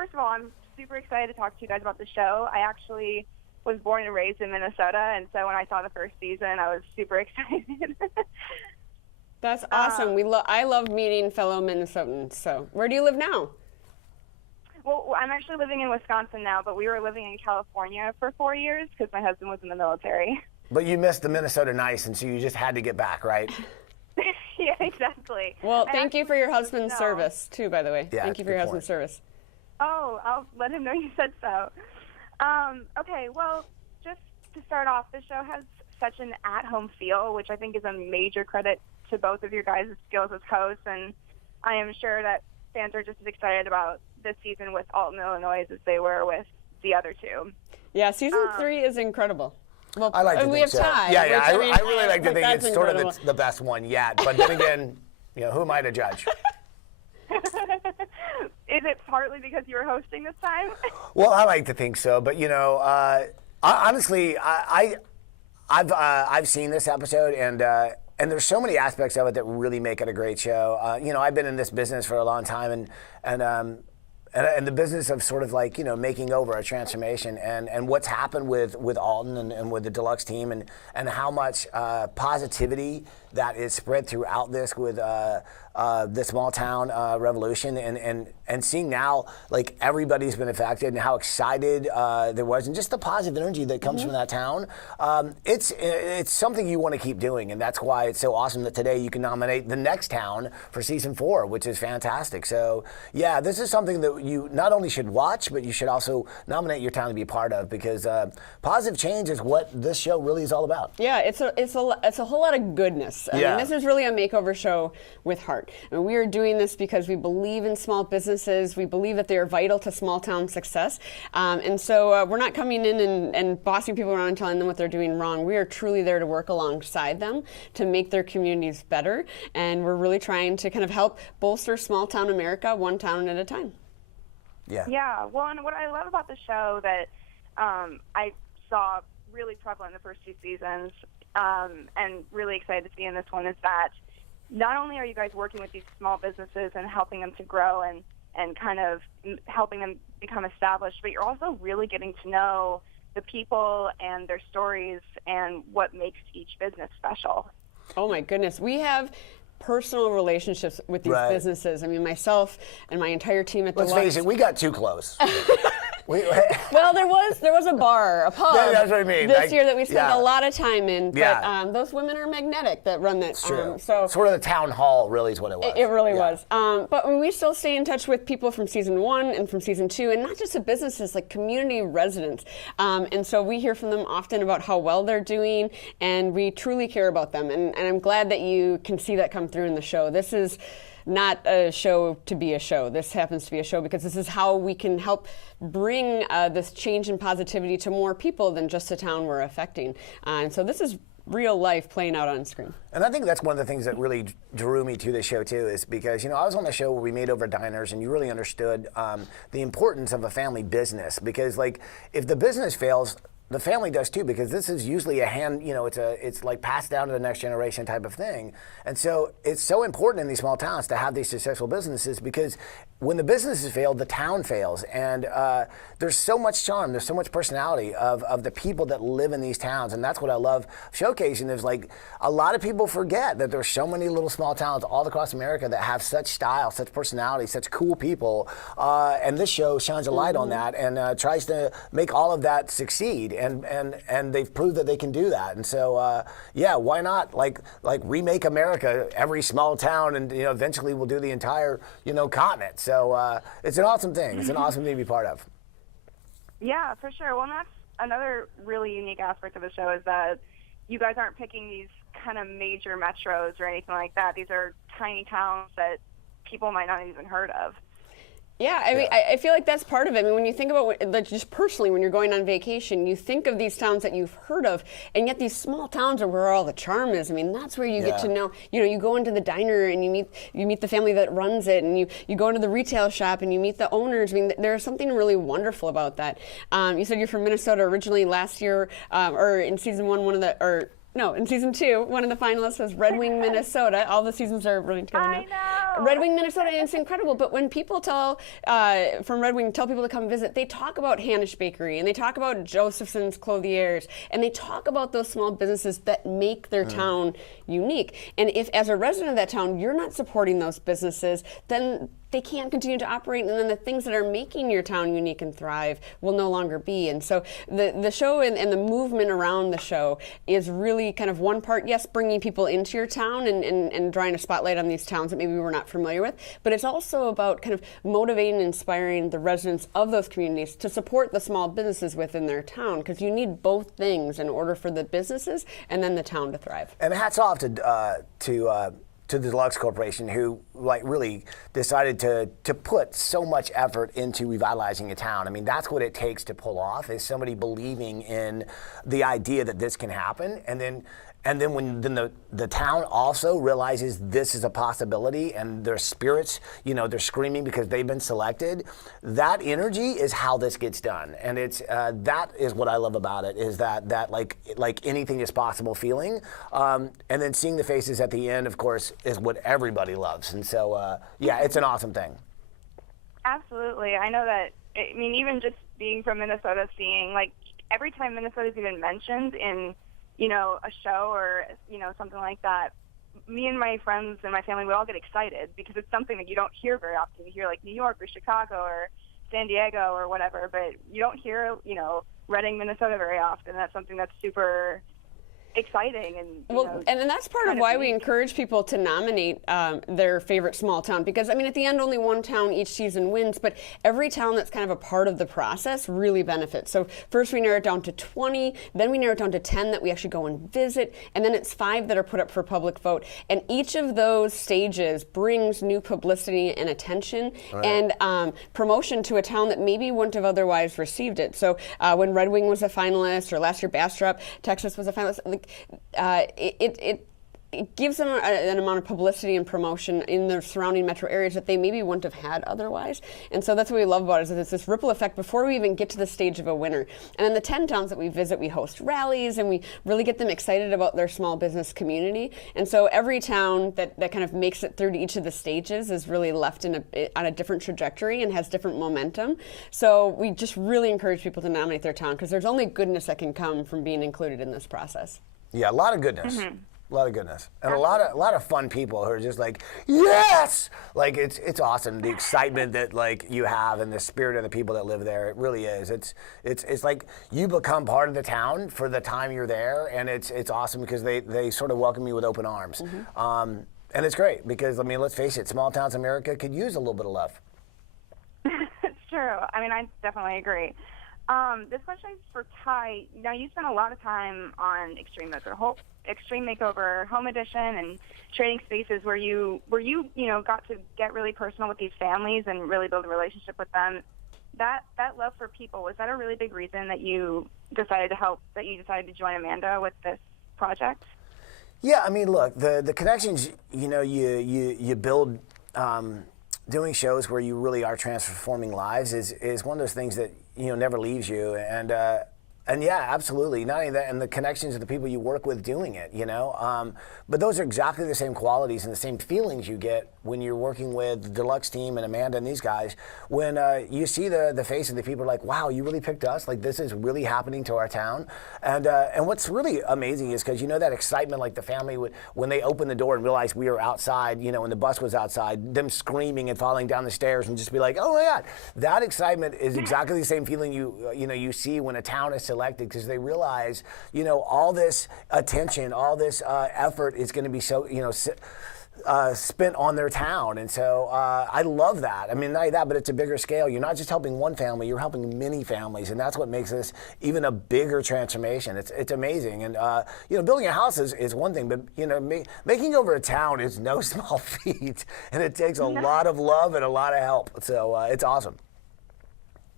first of all, I'm super excited to talk to you guys about the show. I actually was born and raised in Minnesota, and so when I saw the first season, I was super excited. That's awesome. I love meeting fellow Minnesotans. So, where do you live now? Well, I'm actually living in Wisconsin now, but we were living in California for 4 years because my husband was in the military. But you missed the Minnesota nice, and so you just had to get back, right? Yeah, exactly. Well, thank you for your husband's service, too, by the way. Yeah, thank you for your husband's service. Oh, I'll let him know you said so. Okay, well, just to start off, the show has such an at-home feel, which I think is a major credit to both of your guys' skills as hosts, and I am sure that fans are just as excited about this season with Alton, Illinois as they were with the other two. Yeah, season 3 is incredible. Well, I like to we think have so. Ty. Yeah, I really like to think it's incredible. sort of the best one yet. But then again, who am I to judge? Is it partly because you were hosting this time? Well, I like to think so, but honestly, I've seen this episode, and there's so many aspects of it that really make it a great show. I've been in this business for a long time, and the business of sort of like making over a transformation, and what's happened with Alton and with the Deluxe team, and how much positivity that is spread throughout this with the small town revolution, and seeing now like everybody's been affected and how excited there was, and just the positive energy that comes from that town. It's something you want to keep doing, and that's why it's so awesome that today you can nominate the next town for season 4, which is fantastic. So yeah, this is something that you not only should watch, but you should also nominate your town to be a part of, because positive change is what this show really is all about. Yeah, it's a whole lot of goodness. I mean, this is really a makeover show with heart. I mean, we are doing this because we believe in small businesses. We believe that they are vital to small town success. And so we're not coming in and bossing people around and telling them what they're doing wrong. We are truly there to work alongside them to make their communities better. And we're really trying to kind of help bolster small town America one town at a time. Yeah. Yeah. Well, and what I love about the show that I saw really prevalent in the first 2 seasons, and really excited to see in this one, is that not only are you guys working with these small businesses and helping them to grow and kind of helping them become established, but you're also really getting to know the people and their stories and what makes each business special. Oh my goodness. We have personal relationships with these businesses. I mean, myself and my entire team at Let's face it, we got too close. Well, there was a bar, a pub. Yeah, that's what I mean. This year that we spent a lot of time in. Yeah. But those women are magnetic that run that. It's true. So sort of the town hall really is what it was. It really was. But we still stay in touch with people from season 1 and from season 2, and not just the businesses, like community residents. And so we hear from them often about how well they're doing, and we truly care about them. And I'm glad that you can see that come through in the show. This is not a show to be a show. This happens to be a show because this is how we can help bring this change and positivity to more people than just the town we're affecting. And so this is real life playing out on screen. And I think that's one of the things that really drew me to the show too, is because I was on the show where we made over diners, and you really understood the importance of a family business, because like if the business fails, the family does too, because this is usually it's like passed down to the next generation type of thing. And so it's so important in these small towns to have these successful businesses, because when the businesses fail, the town fails. And there's so much charm, there's so much personality of the people that live in these towns. And that's what I love showcasing, is like a lot of people forget that there's so many little small towns all across America that have such style, such personality, such cool people. And this show shines a light on that and tries to make all of that succeed. And they've proved that they can do that. And so, why not like remake America, every small town, and eventually we'll do the entire continent. So it's an awesome thing. It's an awesome thing to be part of. Yeah, for sure. Well, and that's another really unique aspect of the show, is that you guys aren't picking these kind of major metros or anything like that. These are tiny towns that people might not have even heard of. Yeah, I mean, I feel like that's part of it. I mean, when you think about like just personally, when you're going on vacation, you think of these towns that you've heard of, and yet these small towns are where all the charm is. I mean, that's where you get to know. You go into the diner and you meet the family that runs it, and you go into the retail shop and you meet the owners. I mean, there's something really wonderful about that. You said you're from Minnesota originally. Last year, or in season 1, No, in season 2, one of the finalists was Red Wing, Minnesota. All the seasons are running together now. I know. Red Wing, Minnesota, and it's incredible. But when people from Red Wing tell people to come visit, they talk about Hanisch Bakery, and they talk about Josephson's Clothiers, and they talk about those small businesses that make their town unique. And if, as a resident of that town, you're not supporting those businesses, then they can't continue to operate, and then the things that are making your town unique and thrive will no longer be. And so the show and the movement around the show is really kind of one part, yes, bringing people into your town and drawing a spotlight on these towns that maybe we're not familiar with, but it's also about kind of motivating and inspiring the residents of those communities to support the small businesses within their town, because you need both things in order for the businesses and then the town to thrive. And hats off to the Deluxe Corporation, who really decided to put so much effort into revitalizing a town. I mean, that's what it takes to pull off, is somebody believing in the idea that this can happen, and then when the town also realizes this is a possibility, and their spirits, they're screaming because they've been selected. That energy is how this gets done, and it's that is what I love about it, is that like anything is possible feeling, and then seeing the faces at the end, of course, is what everybody loves, and so yeah, it's an awesome thing. Absolutely, I know that. I mean, even just being from Minnesota, seeing every time Minnesota's even mentioned in a show or, something like that, me and my friends and my family, we all get excited because it's something that you don't hear very often. You hear New York or Chicago or San Diego or whatever, but you don't hear, Reading, Minnesota very often. That's something that's super exciting. And and that's part of why we encourage people to nominate their favorite small town, because I mean, at the end, only one town each season wins, but every town that's kind of a part of the process really benefits. So first we narrow it down to 20, then we narrow it down to 10 that we actually go and visit, and then it's 5 that are put up for public vote. And each of those stages brings new publicity and attention and promotion to a town that maybe wouldn't have otherwise received it. So when Red Wing was a finalist, or last year Bastrop, Texas was a finalist, it gives them an amount of publicity and promotion in the surrounding metro areas that they maybe wouldn't have had otherwise. And so that's what we love about it, is that it's this ripple effect before we even get to the stage of a winner. And then the 10 towns that we visit, we host rallies, and we really get them excited about their small business community. And so every town that kind of makes it through to each of the stages is really left on a different trajectory and has different momentum. So we just really encourage people to nominate their town, because there's only goodness that can come from being included in this process. Yeah, a lot of goodness. A lot of goodness, and a lot of fun people who are just like, yes, it's awesome. The excitement that you have, and the spirit of the people that live there, it really is. It's like you become part of the town for the time you're there, and it's awesome because they sort of welcome you with open arms, and it's great because I mean, let's face it, small towns America could use a little bit of love. It's true. I mean, I definitely agree. This question is for Ty. Now, you spent a lot of time on Extreme Makeover Home Edition and Trading Spaces, where you got to get really personal with these families and really build a relationship with them. That love for people, was that a really big reason that you decided to join Amanda with this project? Yeah, I mean, look, the connections you build. Doing shows where you really are transforming lives is one of those things that never leaves you, and yeah, absolutely. Not only that, and the connections of the people you work with doing it, but those are exactly the same qualities and the same feelings you get when you're working with the Deluxe team and Amanda and these guys. When you see the face of the people, like, wow, you really picked us. Like, this is really happening to our town. And what's really amazing is because that excitement, like the family when they opened the door and realized we were outside, when the bus was outside, them screaming and falling down the stairs and just be like, oh my God, that excitement is exactly the same feeling you see when a town is selected, because they realize, all this attention, all this effort is going to be so, spent on their town. And so I love that. I mean, not only that, but it's a bigger scale. You're not just helping one family, you're helping many families. And that's what makes this even a bigger transformation. It's amazing. And, building a house is one thing, but, making over a town is no small feat. And it takes a lot of love and a lot of help. So it's awesome.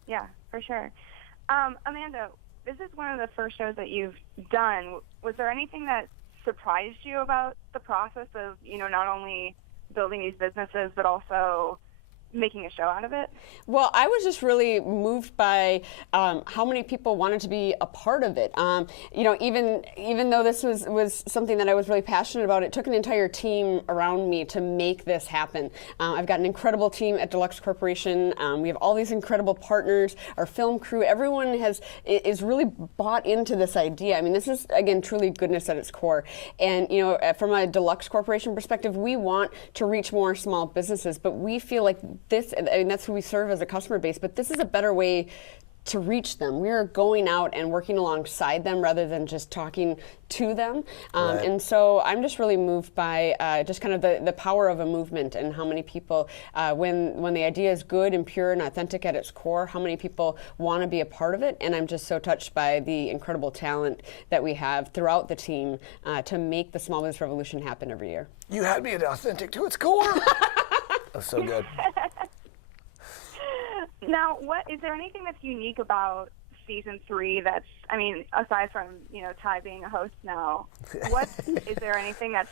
Yeah, for sure. Amanda, this is one of the first shows that you've done. Was there anything that surprised you about the process of, not only building these businesses, but also, making a show out of it? Well, I was just really moved by how many people wanted to be a part of it. Even though this was something that I was really passionate about, it took an entire team around me to make this happen. I've got an incredible team at Deluxe Corporation. We have all these incredible partners, our film crew. Everyone is really bought into this idea. I mean, this is, again, truly goodness at its core. And, from a Deluxe Corporation perspective, we want to reach more small businesses, but we feel like that's who we serve as a customer base, but this is a better way to reach them. We are going out and working alongside them rather than just talking to them. Right. And so I'm just really moved by just kind of the power of a movement and how many people, when the idea is good and pure and authentic at its core, how many people want to be a part of it. And I'm just so touched by the incredible talent that we have throughout the team to make the small business revolution happen every year. You had me at authentic to its core. That's so good. Now, is there anything that's unique about season 3 that's, I mean, aside from, Ty being a host now, is there anything that's...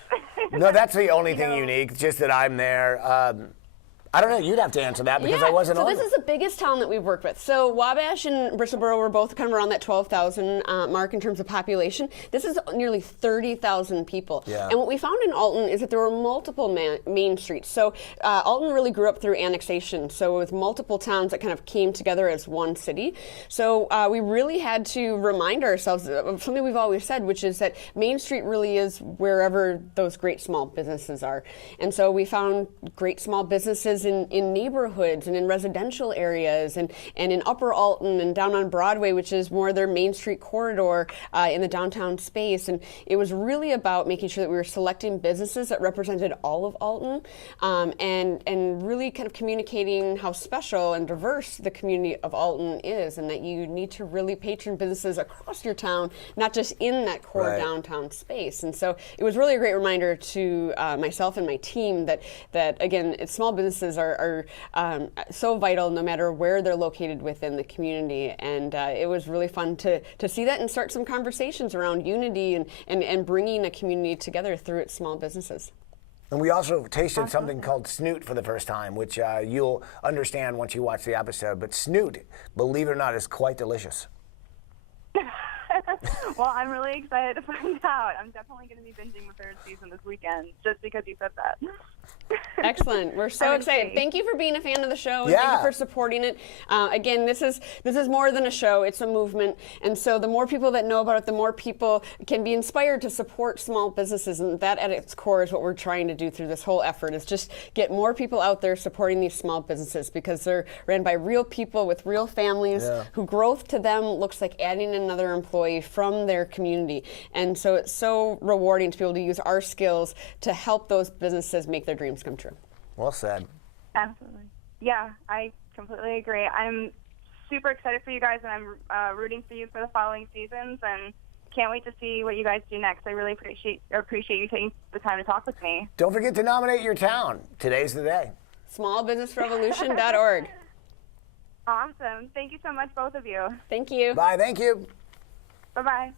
No, that's the only thing unique, just that I'm there. I don't know, you'd have to answer that because I wasn't on So this is the biggest town that we've worked with. So Wabash and Bristolboro were both kind of around that 12,000 mark in terms of population. This is nearly 30,000 people. Yeah. And what we found in Alton is that there were multiple main streets. So Alton really grew up through annexation. So with multiple towns that kind of came together as one city. So we really had to remind ourselves of something we've always said, which is that Main Street really is wherever those great small businesses are. And so we found great small businesses in neighborhoods and in residential areas and in Upper Alton and down on Broadway, which is more their Main Street corridor in the downtown space. And it was really about making sure that we were selecting businesses that represented all of Alton and really kind of communicating how special and diverse the community of Alton is, and that you need to really patron businesses across your town, not just in that core downtown space. And so it was really a great reminder to myself and my team that again, small businesses are so vital no matter where they're located within the community. And it was really fun to see that and start some conversations around unity and bringing a community together through its small businesses. And we also tasted something called Snoot for the first time, which you'll understand once you watch the episode. But Snoot, believe it or not, is quite delicious. Well, I'm really excited to find out. I'm definitely going to be binging the 3rd season this weekend just because you said that. Excellent. We're so excited. Thank you for being a fan of the show. And Yeah. Thank you for supporting it. Again, this is more than a show. It's a movement. And so the more people that know about it, the more people can be inspired to support small businesses. And that at its core is what we're trying to do through this whole effort, is just get more people out there supporting these small businesses, because they're ran by real people with real families who growth to them looks like adding another employee from their community. And so it's so rewarding to be able to use our skills to help those businesses make their dreams come true. Well said. Absolutely. Yeah, I completely agree. I'm super excited for you guys, and I'm rooting for you for the following seasons, and can't wait to see what you guys do next. I really appreciate you taking the time to talk with me. Don't forget to nominate your town. Today's the day. Smallbusinessrevolution.org. Awesome. Thank you so much, both of you. Thank you. Bye. Thank you. Bye-bye.